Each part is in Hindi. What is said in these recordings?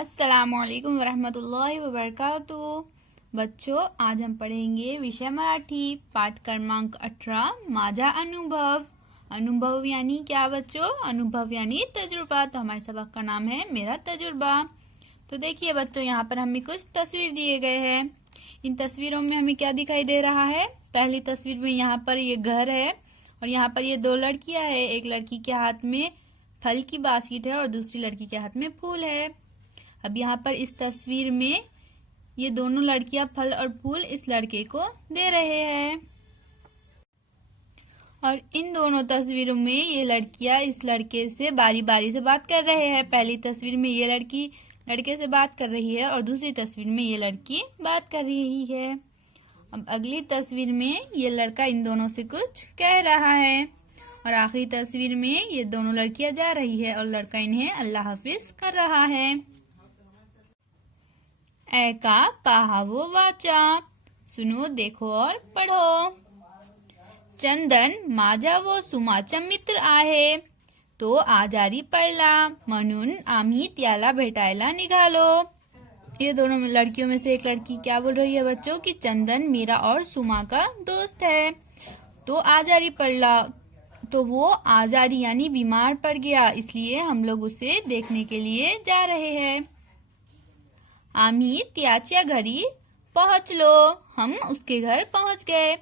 अस्सलामुअलैकुम वरहमतुल्लाहि वबरकातुहू। बच्चों, आज हम पढ़ेंगे विषय मराठी पाठ क्रमांक 18 माझा अनुभव। अनुभव यानी क्या बच्चों? अनुभव यानी तजुर्बा। तो हमारे सबक का नाम है मेरा तजुर्बा। तो देखिए बच्चों, यहाँ पर हमें कुछ तस्वीर दिए गए हैं। इन तस्वीरों में हमें क्या दिखाई दे रहा है? पहली तस्वीर में यहाँ पर ये घर है और यहाँ पर ये दो लड़कियां है। एक लड़की के हाथ में फल की बास्केट है और दूसरी लड़की के हाथ में फूल है। अब यहाँ पर इस तस्वीर में ये दोनों लड़कियां फल और फूल इस लड़के को दे रहे हैं और इन दोनों तस्वीरों में ये लड़कियां इस लड़के से बारी बारी से बात कर रहे हैं। पहली तस्वीर में ये लड़की लड़के से बात कर रही है और दूसरी तस्वीर में ये लड़की बात कर रही है। अब अगली तस्वीर में ये लड़का इन दोनों से कुछ कह रहा है और आखिरी तस्वीर में ये दोनों लड़कियां जा रही है और लड़का इन्हें अल्लाह हाफिज कर रहा है। ऐका पाहावो वाचा, सुनो देखो और पढ़ो। चंदन माझा व सुमाचा मित्र आहे, तो आजारी पडला म्हणून आम्ही त्याला भेटायला निघालो। ये दोनों लड़कियों में से एक लड़की क्या बोल रही है बच्चों कि चंदन मेरा और सुमा का दोस्त है, तो आजारी पडला, तो वो आजारी यानी बीमार पड़ गया, इसलिए हम लोग उसे देखने के लिए जा रहे हैं। आम्ही त्याच्या घरी पोहोचलो, हम उसके घर पहुंच गए।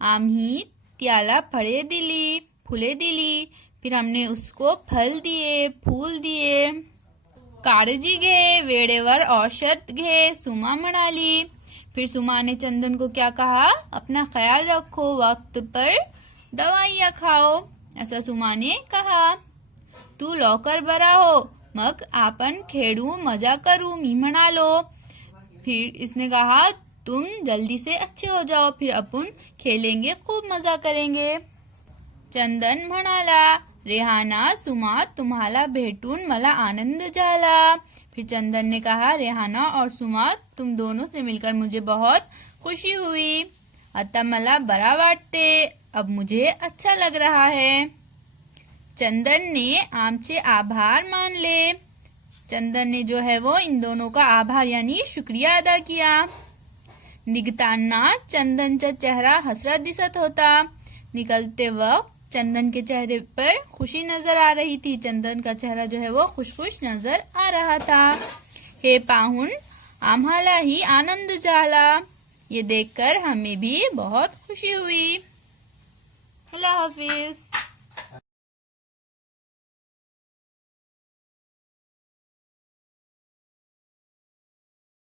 आम्ही त्याला फळे दिली, फुले दिली, फिर हमने उसको फल दिए, फूल दिए। काळजी घे, वेळेवर औषध घे, सुमा म्हणाली। फिर सुमा ने चंदन को क्या कहा? अपना ख्याल रखो, वक्त पर दवाइयाँ खाओ, ऐसा सुमा ने कहा। तू लवकर बरा हो, मग आपण खेळू मजा करू, मी म्हणालो। फिर इसने कहा तुम जल्दी से अच्छे हो जाओ, फिर अपन खेलेंगे, खूब मजा करेंगे। चंदन म्हणाला, रेहाना सुमा तुम्हाला भेटून मला आनंद झाला। फिर चंदन ने कहा, रेहाना और सुमा तुम दोनों से मिलकर मुझे बहुत खुशी हुई। आता मला बरा वाटते, अब मुझे अच्छा लग रहा है। चंदन ने आमचे आभार मानले। चंदन ने जो है वो इन दोनों का आभार यानी शुक्रिया अदा किया। निघताना चंदनचा चेहरा हसरा दिसत होता। निकलते वक्त चंदन के चेहरे पर खुशी नजर आ रही थी। चंदन का चेहरा जो है वो खुश खुश नजर आ रहा था। हे पाहुन आम्हालाही आनंद झाला, ये देखकर हमें भी बहुत खुशी हुई। अल्लाह हाफिज।